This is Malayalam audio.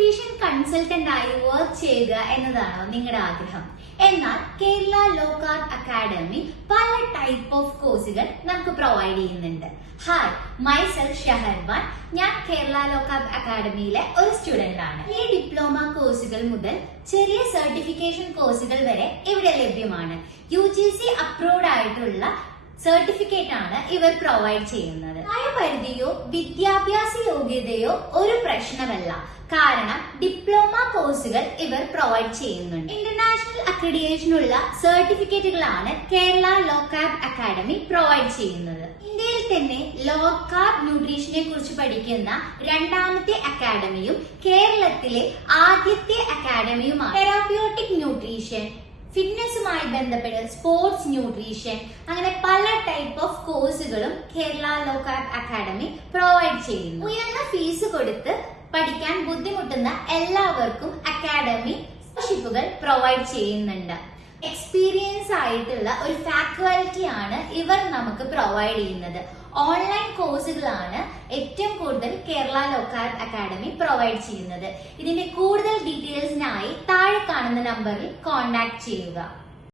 ന്യൂട്രീഷൻ കൺസൾട്ടന്റ് ആയി വർക്ക് ചെയ്യുക എന്നതാണോ നിങ്ങളുടെ ആഗ്രഹം? എന്നാൽ കേരള ലോ കാർബ് അക്കാഡമി പല ടൈപ്പ് ഓഫ് കോഴ്സുകൾ നമുക്ക് പ്രൊവൈഡ് ചെയ്യുന്നുണ്ട്. Hi, myself Shaharban. ഞാൻ കേരള ലോ കാർബ് അക്കാഡമിയിലെ ഒരു സ്റ്റുഡന്റ് ആണ്. ഈ ഡിപ്ലോമ കോഴ്സുകൾ മുതൽ ചെറിയ സർട്ടിഫിക്കേഷൻ കോഴ്സുകൾ വരെ ഇവിടെ ലഭ്യമാണ്. UGC അപ്രൂവ്ഡ് ആയിട്ടുള്ള സർട്ടിഫിക്കറ്റ് ആണ് ഇവർ പ്രൊവൈഡ് ചെയ്യുന്നത്. പ്രായപരിധിയോ വിദ്യാഭ്യാസ യോഗ്യതയോ ഒരു പ്രശ്നമല്ല, കാരണം ഡിപ്ലോമ കോഴ്സുകൾ ഇവർ പ്രൊവൈഡ് ചെയ്യുന്നുണ്ട്. ഇന്റർനാഷണൽ അക്രഡിറ്റേഷനുള്ള സർട്ടിഫിക്കറ്റുകളാണ് Kerala low carb academy provide ചെയ്യുന്നത്. ഇന്ത്യയിൽ തന്നെ ലോ കാർബ് ന്യൂട്രീഷനെ കുറിച്ച് പഠിക്കുന്ന രണ്ടാമത്തെ അക്കാഡമിയും കേരളത്തിലെ ആദ്യത്തെ അക്കാഡമിയുമാണ്. തെറാപ്യൂട്ടിക് ന്യൂട്രീഷൻ, ഫിറ്റ്നസുമായി ബന്ധപ്പെട്ട് സ്പോർട്സ് ന്യൂട്രീഷൻ, അങ്ങനെ പല ടൈപ്പ് ഓഫ് കോഴ്സുകളും Kerala low carb academy provide ചെയ്യുന്നു. ഉയർന്ന ഫീസ് കൊടുത്ത് പഠിക്കാൻ ബുദ്ധിമുട്ടുന്ന എല്ലാവർക്കും അക്കാഡമി സ്കോളർഷിപ്പുകൾ പ്രൊവൈഡ് ചെയ്യുന്നുണ്ട്. എക്സ്പീരിയൻസ് ആയിട്ടുള്ള ഒരു ഫാക്കൽറ്റി ആണ് ഇവർ നമുക്ക് പ്രൊവൈഡ് ചെയ്യുന്നത്. ഓൺലൈൻ കോഴ്സുകളാണ് ഏറ്റവും കൂടുതൽ Kerala low carb academy provide ചെയ്യുന്നത്. ഇതിന്റെ കൂടുതൽ ഡീറ്റെയിൽസിനായി താഴെ കാണുന്ന നമ്പറിൽ കോൺടാക്ട് ചെയ്യുക.